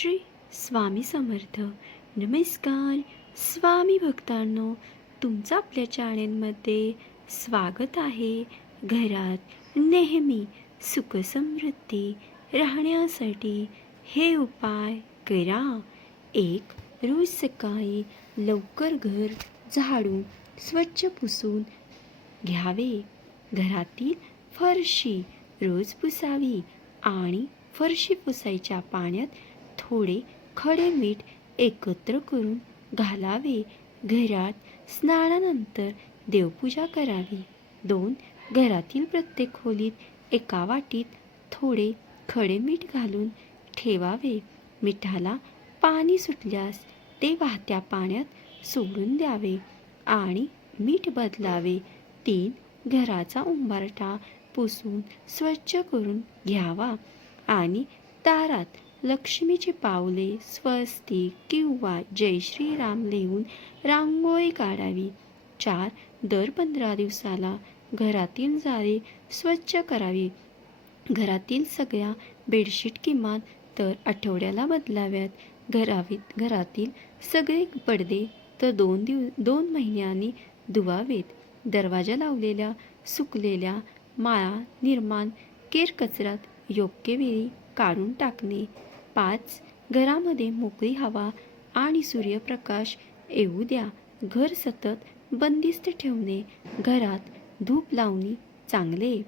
श्री स्वामी समर्थ. नमस्कार. स्वामी भक्तांनो तुमचं आपल्या चॅनेलमध्ये स्वागत आहे. घरात नेहमी सुखसमृद्धी राहण्यासाठी हे उपाय करा. एक रोज सकाळी लवकर घर झाडून स्वच्छ पुसून घ्यावे. घरातील फरशी रोज पुसावी आणि फरशी पुसायच्या पाण्यात थोडे खडे मीठ एकत्र करून घालावे. घरात स्नानानंतर देवपूजा करावी. दोन घरातील प्रत्येक खोलीत एका वाटीत थोडे खडे मीठ घालून ठेवावे. मिठाला पाणी सुटल्यास ते वाहत्या पाण्यात सोडून द्यावे आणि मीठ बदलावे. तीन घराचा उंबरठा पुसून स्वच्छ करून घ्यावा आणि तारात लक्ष्मीची पावले स्वस्तिक किंवा जय श्रीराम लिहून रांगोळी काढावी. चार दर पंधरा दिवसाला घरातील जाळे स्वच्छ करावी. घरातील सगळ्या बेडशीट किमान तर आठवड्याला बदलाव्यात. घरावीत घरातील सगळे पडदे तर दोन दिव दोन महिन्यांनी धुवावेत. दरवाजा लावलेल्या सुकलेल्या माळा निर्माण केरकचरात योग्य वेळी काढून टाकणे. पाच घरामध्ये मोकळी हवा आणि सूर्यप्रकाश येऊ द्या. घर सतत बंदिस्त ठेवणे घरात धूप लावणे चांगले.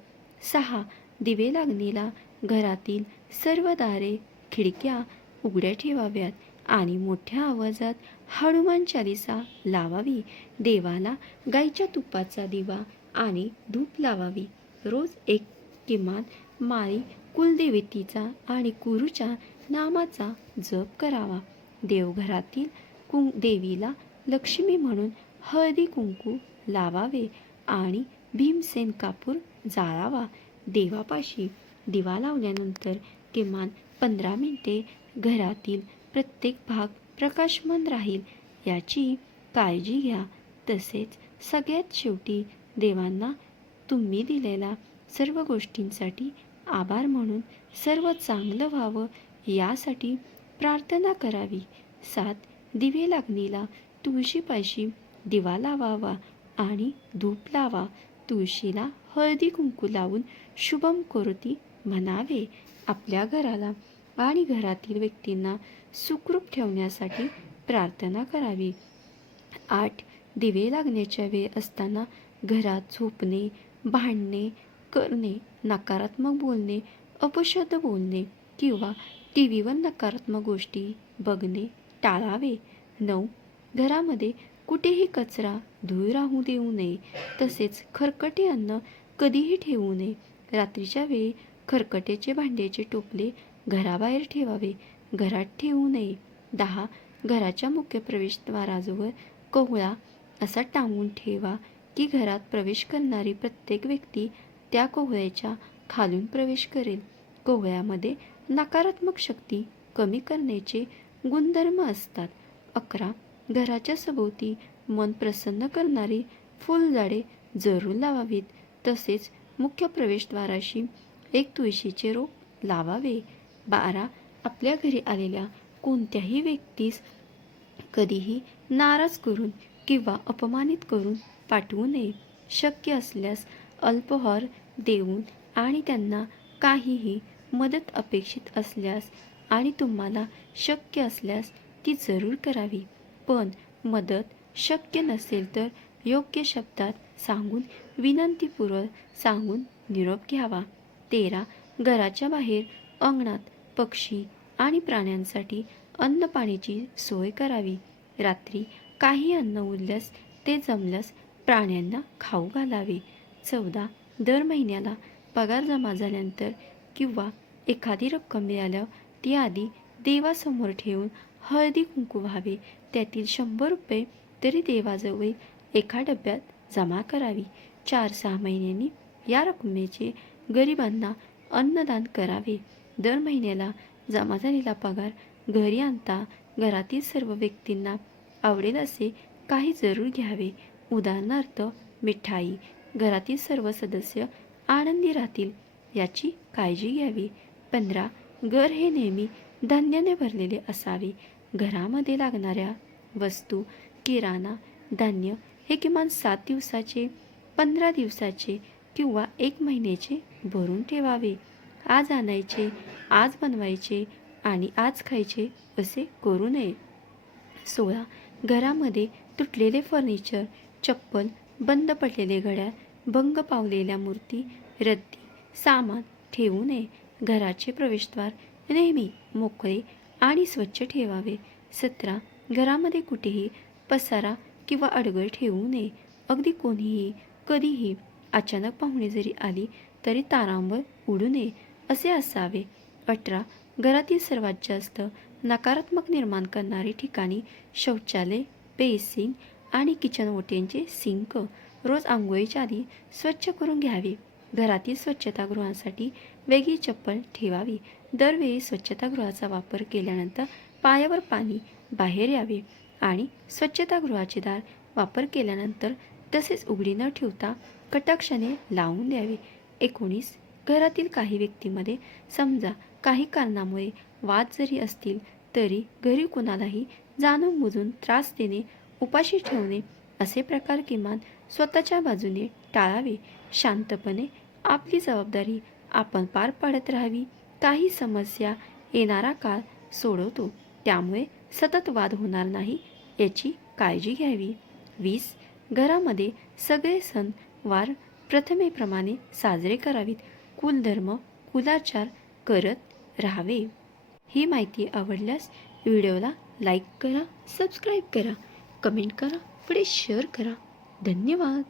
सहा दिवे लागणीला घरातील सर्व दारे खिडक्या उघड्या ठेवाव्यात आणि मोठ्या आवाजात हनुमान चालिसा लावावी. देवाला गाईच्या तुपाचा दिवा आणि धूप लावावी. रोज एक किमान माळी कुलदेवतीचा आणि कुरूच्या नामाचा जप करावा. देवघरातील कुं देवीला लक्ष्मी म्हणून हळदी कुंकू लावावे आणि भीमसेन कापूर जाळावा. देवापाशी दिवा लावल्यानंतर किमान पंधरा मिनिटे घरातील प्रत्येक भाग प्रकाशमान राहील याची काळजी घ्या. तसेच सगळ्यात शेवटी देवांना तुम्ही दिलेल्या सर्व गोष्टींसाठी आभार म्हणून सर्व चांगलं व्हावं यासाठी प्रार्थना करावी. सात दिवे लागणीला तुळशीपाशी दिवा लावावा आणि धूप लावा. तुळशीला हळदी कुंकू लावून शुभम करोती म्हणावे. आपल्या घराला आणि घरातील व्यक्तींना सुखरूप ठेवण्यासाठी प्रार्थना करावी. आठ दिवे लागण्याच्या वेळ असताना घरात झोपणे भांडणे करणे नकारात्मक बोलणे अपशब्द बोलणे किंवा टी व्हीवर नकारात्मक गोष्टी बघणे टाळावे. नऊ घरामध्ये कुठेही कचरा धूळ राहू देऊ नये. तसेच खरकटे अन्न कधीही ठेवू नये. रात्रीच्या वेळी खरकट्याचे भांड्याचे टोपले घराबाहेर ठेवावे. घरात ठेवू नये. दहा घराच्या मुख्य प्रवेशद्वाराजवळ कोहळा असा टांगून ठेवा की घरात प्रवेश करणारी प्रत्येक व्यक्ती त्या कोहळ्याच्या खालून प्रवेश करेल. कोवळ्यामध्ये नकारात्मक शक्ती कमी करण्याचे गुणधर्म असतात. अकरा. घराच्या सभोवती मन प्रसन्न करणारी फुलझाडे जरूर लावावीत. तसेच मुख्य प्रवेशद्वाराशी एक तुळशीचे रोप लावावे. बारा. आपल्या घरी आलेल्या कोणत्याही व्यक्तीस कधीही नाराज करून किंवा अपमानित करून पाठवू नये. शक्य असल्यास अल्पहार देऊन आणि त्यांना काहीही मदत अपेक्षित असल्यास आणि तुम्हाला शक्य असल्यास ती जरूर करावी. पण मदत शक्य नसेल तर योग्य शब्दात सांगून विनंतीपूर्वक सांगून निरोप घ्यावा. तेरा. घराच्या बाहेर अंगणात पक्षी आणि प्राण्यांसाठी अन्न पाण्याची सोय करावी. रात्री काही अन्न उरल्यास ते जमल्यास प्राण्यांना खाऊ घालावे. चौदा. दर महिन्याला पगार जमा झाल्यानंतर किंवा एखादी रक्कम मिळाल्यावर ती आधी देवासमोर ठेवून हळदी कुंकू व्हावे. त्यातील शंभर रुपये तरी देवाजवळ एका डब्यात जमा करावी. चार सहा महिन्यांनी या रकमेचे गरिबांना अन्नदान करावे. दर महिन्याला जमा झालेला पगार घरी आणता घरातील सर्व व्यक्तींना आवडेल असे काही जरूर घ्यावे. उदाहरणार्थ मिठाई. घरातील सर्व सदस्य आनंदी राहतील याची काळजी घ्यावी. पंधरा घर हे नेहमी धान्याने भरलेले असावे. घरामध्ये लागणाऱ्या वस्तू किराणा धान्य हे किमान सात दिवसाचे पंधरा दिवसाचे किंवा एक महिन्याचे भरून ठेवावे. आज आणायचे आज बनवायचे आणि आज खायचे असे करू नये. सोळा घरामध्ये तुटलेले फर्निचर चप्पल बंद पडलेले घड्याळ भंग पावलेल्या मूर्ती रद्दी सामान ठेवू नये. घराचे प्रवेशद्वार नेहमी मोकळे आणि स्वच्छ ठेवावे. सतरा घरामध्ये कुठेही पसारा किंवा अडगळ ठेवू नये. अगदी कोणीही कधीही अचानक पाहुणे जरी आली तरी तारांवर उडू नये असे असावे. अठरा घरातील सर्वात जास्त नकारात्मक निर्माण करणारी ठिकाणी शौचालय बेसिन आणि किचन ओट्यांचे सिंक रोज आंघोळीच्या आधी स्वच्छ करून घ्यावे. घरातील स्वच्छतागृहांसाठी वेगळी चप्पल ठेवावी. दरवेळी स्वच्छतागृहाचा वापर केल्यानंतर पायावर पाणी बाहेर यावे आणि स्वच्छतागृहाचे दार वापर केल्यानंतर तसेच उघडी न ठेवता कटाक्षाने लावून द्यावे. एकोणीस. घरातील काही व्यक्तीमध्ये समजा काही कारणामुळे वाद जरी असतील तरी घरी कोणालाही जाणून बुजून त्रास देणे उपाशी ठेवणे असे प्रकार किमान स्वतःच्या बाजूने टाळावे. शांतपणे आपली जबाबदारी आपण पार पाडत राहावी. काही समस्या येणारा काळ सोडवतो. त्यामुळे सतत वाद होणार नाही याची काळजी घ्यावी. वीस. घरामध्ये सगळे सण वार प्रथमेप्रमाणे साजरे करावीत. कुलधर्म कुलाचार करत राहावे. ही माहिती आवडल्यास व्हिडिओला लाईक करा सबस्क्राईब करा कमेंट करा पुढे शेअर करा. धन्यवाद.